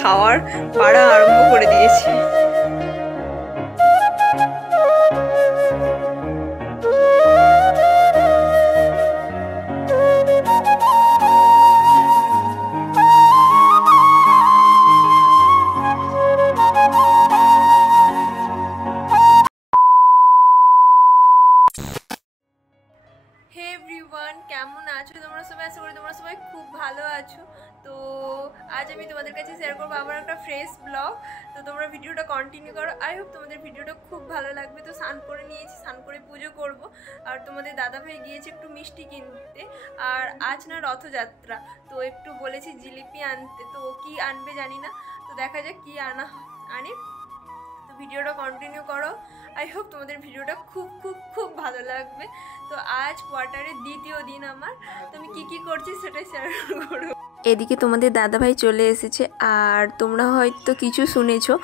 খাওয়ার পাড়া আরম্ভ করে দিয়েছে। কেমন আছো তোমরা সবাই? আশা করি তোমরা সবাই খুব ভালো আছো। তো আজ আমি তোমাদের কাছে শেয়ার করবো আবার একটা ফ্রেশ ব্লগ। তো তোমরা ভিডিওটা কন্টিনিউ করো। আই হোপ তোমাদের ভিডিওটা খুব ভালো লাগবে। তো স্নান করে নিয়েছি, স্নান করে পুজো করব। আর তোমাদের দাদাভাই গিয়েছে একটু মিষ্টি কিনতে। আর আজ না রথযাত্রা, তো একটু বলেছি জিলিপি আনতে। তো কি আনবে জানি না, তো দেখা যাক কি আনে। তো ভিডিওটা কন্টিনিউ করো। আই হোপ তোমাদের ভিডিওটা খুব খুব খুব ভালো লাগবে। তো আজ কোয়ার্টারের দ্বিতীয় দিন আমার। তো আমি কী করছি সেটাই শেয়ার করো। এদিকে তোমাদের দাদাভাই চলে এসেছে। আর তোমরা হয়তো কিছু শুনেছো।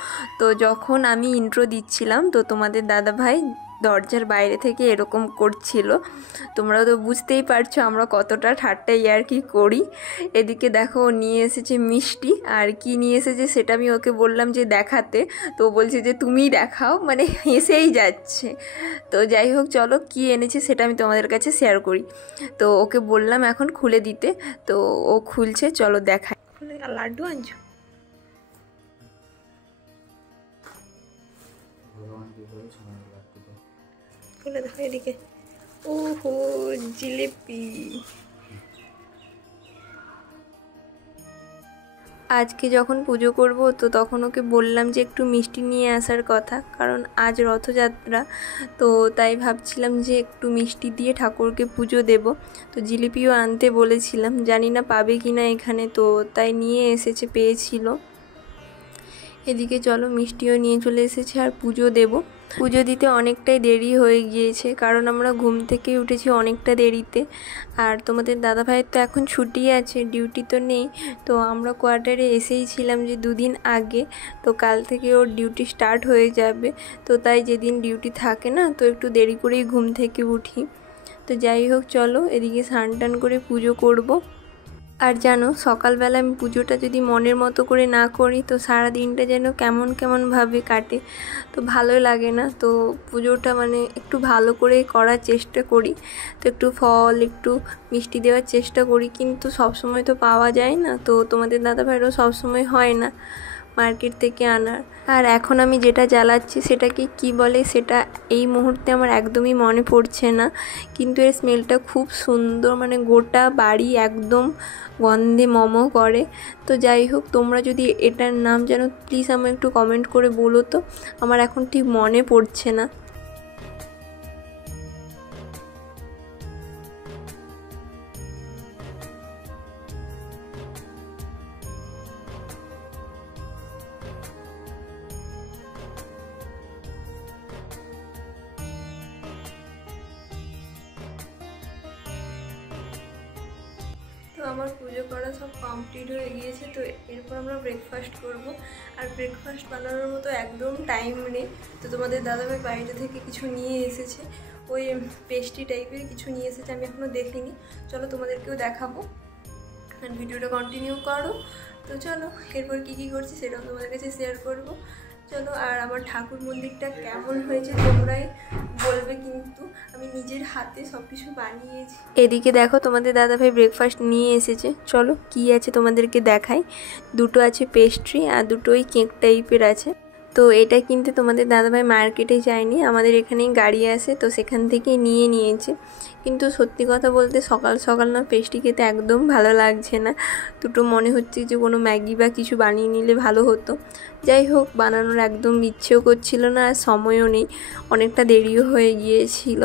তো যখন আমি ইন্ট্রো দিচ্ছিলাম, তো তোমাদের দাদাভাই দরজার বাইরে থেকে এরকম করছিল। তোমরা তো বুঝতেই পারছো আমরা কতটা ঠাট্টা ইয়ার্কি করি। এদিকে দেখো ও নিয়ে এসেছে মিষ্টি। আর কি নিয়ে এসেছে সেটা আমি ওকে বললাম যে দেখাতে, তো বলছে যে তুমিই দেখাও, মানে হেসেই যাচ্ছে। তো যাই হোক, চলো কি এনেছে সেটা আমি তোমাদের কাছে শেয়ার করি। তো ওকে বললাম এখন খুলে দিতে, তো ও খুলছে, চলো দেখাই। লাড্ডু আনছো? খুলে দেখো এদিকে। ওহো, জিলিপি। আজকে যখন পুজো করব, তো তখন ওকে বললাম যে একটু মিষ্টি নিয়ে আসার কথা, কারণ আজ রথযাত্রা। তো তাই ভাবছিলাম যে একটু মিষ্টি দিয়ে ঠাকুরকে পুজো দেব। তো জিলিপিও আনতে বলেছিলাম, জানি না পাবে কি না এখানে, তো তাই নিয়ে এসেছে, পেয়েছিল। এদিকে চলো মিষ্টিও নিয়ে চলে এসেছে আর পুজো দেব। পুজো দিতে অনেকটাই দেরি হয়ে গিয়েছে, কারণ আমরা ঘুম থেকে উঠেছি অনেকটা দেরিতে। আর তোমাদের দাদাভাইয়ের তো এখন ছুটি আছে, ডিউটি তো নেই। তো আমরা কোয়ার্টারে এসেই ছিলাম যে দুদিন আগে। তো কাল থেকে ওর ডিউটি স্টার্ট হয়ে যাবে। তো তাই যেদিন ডিউটি থাকে না, তো একটু দেরি করেই ঘুম থেকে উঠি। তো যাই হোক, চলো এদিকে স্নান টান করে পুজো করব। আর জানো, সকালবেলা আমি পুজোটা যদি মনের মতো করে না করি, তো সারা দিনটা যেন কেমন কেমনভাবে কাটে, তো ভালো লাগে না। তো পুজোটা মানে একটু ভালো করে করার চেষ্টা করি। তো একটু ফল, একটু মিষ্টি দেওয়ার চেষ্টা করি, কিন্তু সবসময় তো পাওয়া যায় না। তো তোমাদের দাদাভাইরও সবসময় হয় না মার্কেট থেকে আনার। আর এখন আমি যেটা জ্বালাচ্ছি সেটাকে কি বলে সেটা এই মুহূর্তে আমার একদমই মনে পড়ছে না, কিন্তু এর স্মেলটা খুব সুন্দর, মানে গোটা বাড়ি একদম গন্ধে মমো করে। তো যাই হোক, তোমরা যদি এটার নাম জানো প্লিজ আমায় একটু কমেন্ট করে বলো তো, আমার এখন ঠিক মনে পড়ছে না। তো আমার পুজো করা সব কমপ্লিট হয়ে গিয়েছে। তো এরপর আমরা ব্রেকফাস্ট করব। আর ব্রেকফাস্ট বানানোর মতো একদম টাইম নেই। তো তোমাদের দাদাভাই বাইরে থেকে কিছু নিয়ে এসেছে, ওই পেস্ট্রি টাইপের কিছু নিয়ে এসেছে, আমি এখনও দেখিনি। চলো তোমাদেরকেও দেখাবো আর ভিডিওটা কন্টিনিউ করো। তো চলো এরপর কী করছি সেটাও তোমাদের কাছে শেয়ার করব। চলো, আর আমার ঠাকুর মন্দিরটা কেমন হয়েছে তোমরাই বলবে, কিন্তু আমি নিজের হাতে সব কিছু বানিয়েছি। এদিকে দেখো তোমাদের দাদাভাই ব্রেকফাস্ট নিয়ে এসেছে, চলো কি আছে তোমাদেরকে দেখাই। দুটো আছে পেস্ট্রি আর দুটোই কেক টাইপের আছে। তো এটা কিন্তু তোমাদের দাদাভাই মার্কেটে যায়নি, আমাদের এখানেই গাড়ি আসে, তো সেখান থেকেই নিয়েছে। কিন্তু সত্যি কথা বলতে সকাল সকাল না পেস্ট্রি খেতে একদম ভালো লাগছে না। দুটো মনে হচ্ছে যে কোনো ম্যাগি বা কিছু বানিয়ে নিলে ভালো হতো। যাই হোক, বানানোর একদম ইচ্ছেও করছিল না, আর সময়ও নেই, অনেকটা দেরিও হয়ে গিয়েছিল।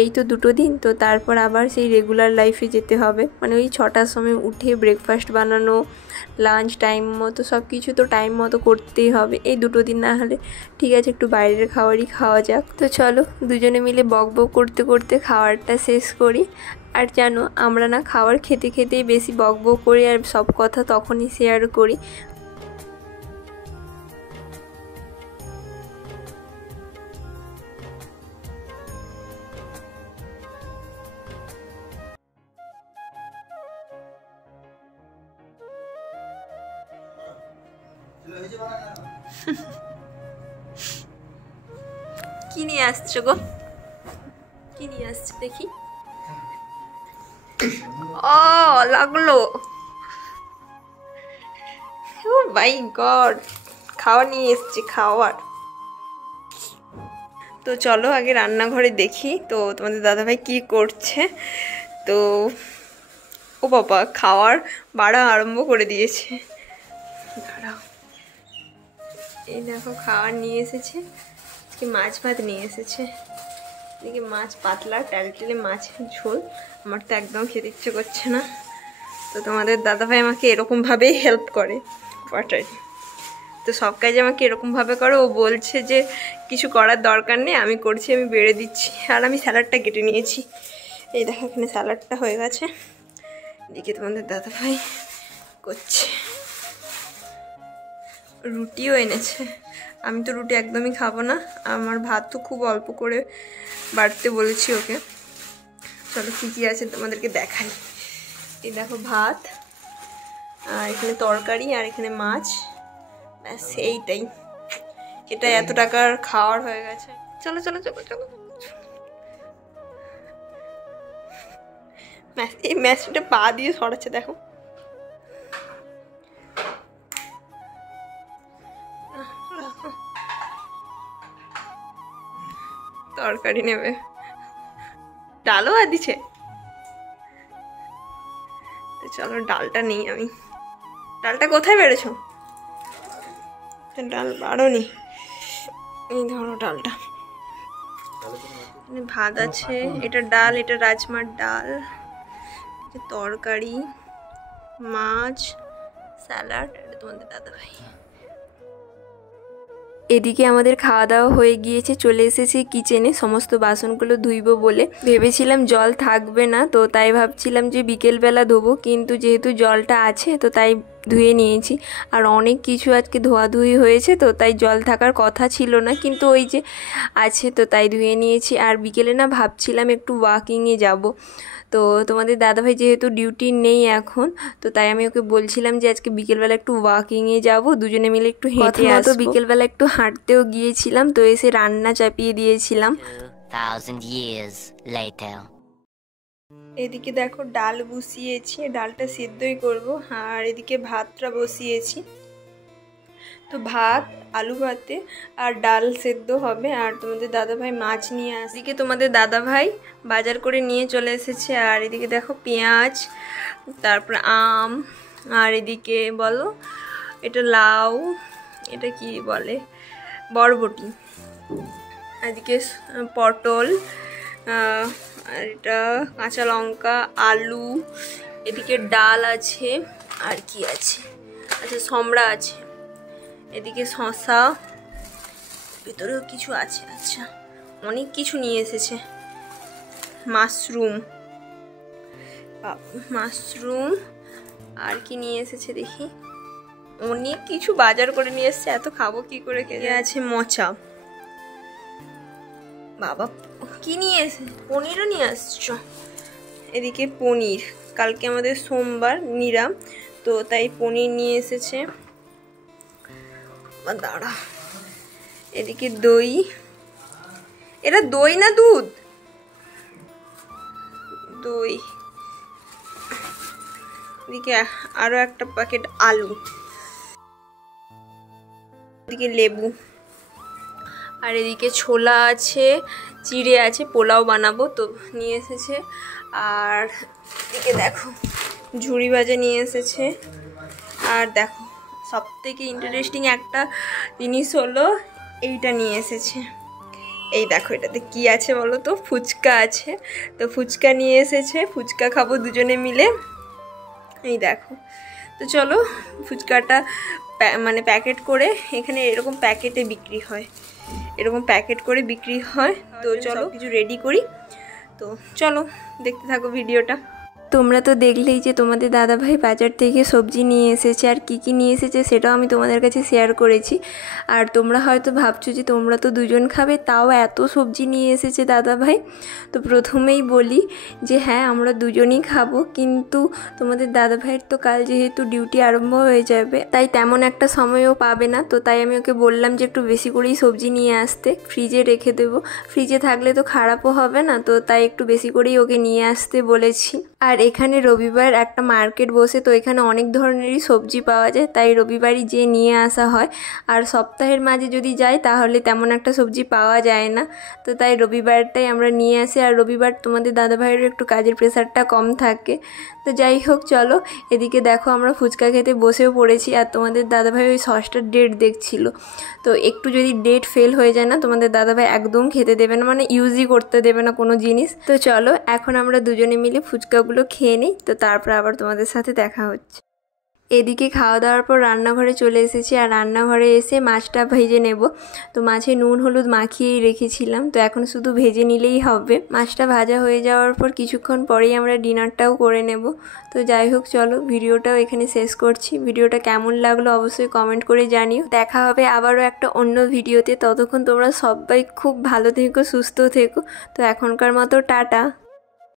এই তো দুটো দিন, তো তারপর আবার সেই রেগুলার লাইফে যেতে হবে, মানে ওই 6টার সময় উঠে ব্রেকফাস্ট বানানো, লাঞ্চ টাইম মতো সব কিছু তো টাইম মতো করতেই হবে। এই দুটো দিন না হলে ঠিক আছে, একটু বাইরের খাবারই খাওয়া যাক। তো চলো দুজনে মিলে বক বক করতে করতে খাবারটা শেষ করি। আর জানো, আমরা না খাবার খেতে খেতেই বেশি বক বক করি, আর সব কথা তখনই শেয়ার করি। কি নিয়ে আসছো গো? কি নিয়ে আসছো দেখি? ও লাগলো। ও মাই গড, খাওয়া নিয়ে এসছি, খাওয়ার। তো চলো আগে রান্নাঘরে দেখি তো তোমাদের দাদাভাই কি করছে। তো ও বাবা, খাওয়ার বাড়া আরম্ভ করে দিয়েছে। দাঁড়াও, এই দেখো খাওয়ার নিয়ে এসেছে। আজকে মাছ ভাত নিয়ে এসেছে। এদিকে মাছ পাতলা টেলে মাছের ঝোল। আমার তো একদম খেতে ইচ্ছে করছে না। তো তোমাদের দাদাভাই আমাকে এরকমভাবেই হেল্প করে কোয়ার্টারে। তো সব কাজে আমাকে এরকমভাবে করে। ও বলছে যে কিছু করার দরকার নেই, আমি করছি, আমি বেড়ে দিচ্ছি। আর আমি স্যালাডটা কেটে নিয়েছি। এই দেখো এখানে স্যালাডটা হয়ে গেছে। এদিকে তোমাদের দাদাভাই করছে। রুটিও এনেছে। আমি তো রুটি একদমই খাবো না, আমার ভাত তো খুব অল্প করে বাড়তে বলেছি ওকে। চলো কী কী আছে তোমাদেরকে দেখাই। এই দেখো ভাত, আর এখানে তরকারি, আর এখানে মাছ। ব্যাস এইটাই। এটা এত টাকার খাওয়ার হয়ে গেছে। চলো চলো চলো চলো। এই ম্যাচটা পা দিয়ে সরাচ্ছে দেখো। তরকারি নেবে, ডালও আর দিছে। চলো ডালটা নিই আমি। ডালটা কোথায় বেড়েছো? ডাল বাড়োনি। এই ধরো ডালটা। ভাত আছে, এটা ডাল, এটা রাজমার ডাল, তরকারি, মাছ, স্যালাড। এটা তোমাদের দাদাভাই। এদিকে আমাদের খাওয়া দাওয়া হয়ে গিয়েছে, চলে এসেছি কিচেনে সমস্ত বাসনগুলো ধুইবো বলে। ভেবেছিলাম জল থাকবে না, তো তাই ভাবছিলাম যে বিকেলবেলা ধোবো, কিন্তু যেহেতু জলটা আছে তো তাই ধুয়ে নিয়েছি। আর অনেক কিছু আজকে ধোয়াধুয়ি হয়েছে, তো তাই জল থাকার কথা ছিল না, কিন্তু ওই যে আছে তো তাই ধুয়ে নিয়েছি। আর বিকেলে না ভাবছিলাম একটু ওয়াকিংয়ে যাব। তো তোমাদের দাদাভাই যেহেতু ডিউটি নেই এখন, তো তাই আমি ওকে বলছিলাম যে আজকে বিকেলবেলা একটু ওয়াকিংয়ে যাব, দুজনে মিলে একটু হেঁটে আসবো। তো বিকেলবেলা একটু হাঁটতেও গিয়েছিলাম, তো এসে রান্না চাপিয়ে দিয়েছিলাম। 2000 years later. এদিকে দেখো ডাল বসিয়েছি, ডালটা সিদ্ধই করব। আর এদিকে ভাতটা বসিয়েছি। তো ভাত, আলু ভাতে আর ডাল সেদ্ধ হবে। আর তোমাদের দাদাভাই মাছ নিয়ে আসে। এদিকে তোমাদের দাদাভাই বাজার করে নিয়ে চলে এসেছে। আর এদিকে দেখো পেঁয়াজ, তারপর আম, আর এদিকে বলো এটা লাউ, এটা কি বলে, বরবটি, এদিকে পটল, আর এটা কাঁচা লঙ্কা, আলু, এদিকে ডাল আছে, আর কি আছে, আচ্ছা সমড়া আছে, এদিকে শসা, ভিতরেও কিছু আছে। আচ্ছা অনেক কিছু নিয়ে এসেছে। মাশরুম, আর কি নিয়ে এসেছে দেখি, অনেক কিছু বাজার করে নিয়ে এসেছে। এত খাবো কি করে? খেয়ে আছে মোচা। বাবা কি নিয়ে এসে, পনিরও নিয়ে আসছো। এদিকে পনির, কালকে আমাদের সোমবার নিরাম, তো তাই পনির নিয়ে এসেছে। দাঁড়া, এদিকে দই, এটা দই না দুধ, দই। এদিকে আরো একটা প্যাকেট আলু, এদিকে লেবু, আর এদিকে ছোলা আছে, চিড়ে আছে, পোলাও বানাবো তো নিয়ে এসেছে। আর এদিকে দেখো ঝুড়ি ভাজা নিয়ে এসেছে। আর দেখো সব থেকে ইন্টারেস্টিং একটা জিনিস হলো এইটা নিয়ে এসেছে। এই দেখো এটাতে কি আছে বলো তো, ফুচকা আছে। তো ফুচকা নিয়ে এসেছে, ফুচকা খাবো দুজনে মিলে। এই দেখো, তো চলো ফুচকাটা মানে প্যাকেট করে, এখানে এরকম প্যাকেটে বিক্রি হয়, এরকম প্যাকেট করে বিক্রি হয়। তো চলো কিছু রেডি করি। তো চলো দেখতে থাকো ভিডিওটা। তোমরা তো দেখলেই যে তোমাদের দাদাভাই বাজার থেকে সবজি নিয়ে এসেছে, আর কি কি নিয়ে এসেছে সেটাও আমি তোমাদের কাছে শেয়ার করেছি। আর তোমরা হয়তো ভাবছো যে তোমরা তো দুজন খাবে, তাও এত সবজি নিয়ে এসেছে দাদাভাই। তো প্রথমেই বলি যে হ্যাঁ, আমরা দুজনই খাবো, কিন্তু তোমাদের দাদাভাইয়ের তো কাল যেহেতু ডিউটি আরম্ভ হয়ে যাবে, তাই তেমন একটা সময়ও পাবে না। তো তাই আমি ওকে বললাম যে একটু বেশি করেই সবজি নিয়ে আসতে, ফ্রিজে রেখে দেবো, ফ্রিজে থাকলে তো খারাপও হবে না, তো তাই একটু বেশি করেই ওকে নিয়ে আসতে বলেছি। আর এখানে রবিবার একটা মার্কেট বসে, তো এখানে অনেক ধরনেরই সবজি পাওয়া যায়, তাই রবিবারই যে নিয়ে আসা হয়। আর সপ্তাহের মাঝে যদি যাই তাহলে তেমন একটা সবজি পাওয়া যায় না, তো তাই রবিবারটাই আমরা নিয়ে আসি। আর রবিবার তোমাদের দাদাভাইয়েরও একটু কাজের প্রেশারটা কম থাকে। তো যাই হোক, চলো এদিকে দেখো আমরা ফুচকা খেতে বসেও পড়েছি। আর তোমাদের দাদাভাই ওই সসটার ডেট দেখছিল, তো একটু যদি ডেট ফেল হয়ে যায় না, তোমাদের দাদাভাই একদম খেতে দেবে না, মানে ইউজই করতে দেবে না কোনো জিনিস। তো চলো এখন আমরা দুজনে মিলে ফুচকাগুলো খেয়ে নিই, তো তারপর আবার তোমাদের সাথে দেখা হচ্ছে। এদিকে খাওয়া দাওয়ার পর রান্নাঘরে চলে এসেছি, আর রান্নাঘরে এসে মাছটা ভেজে নেব। তো মাছে নুন হলুদ মাখিয়েই রেখেছিলাম, তো এখন শুধু ভেজে নিলেই হবে। মাছটা ভাজা হয়ে যাওয়ার পর কিছুক্ষণ পরেই আমরা ডিনারটাও করে নেব। তো যাই হোক, চলো ভিডিওটাও এখানে শেষ করছি। ভিডিওটা কেমন লাগলো অবশ্যই কমেন্ট করে জানিও। দেখা হবে আবারও একটা অন্য ভিডিওতে, ততক্ষণ তোমরা সবাই খুব ভালো থেকো, সুস্থ থেকো। তো এখনকার মতো টাটা।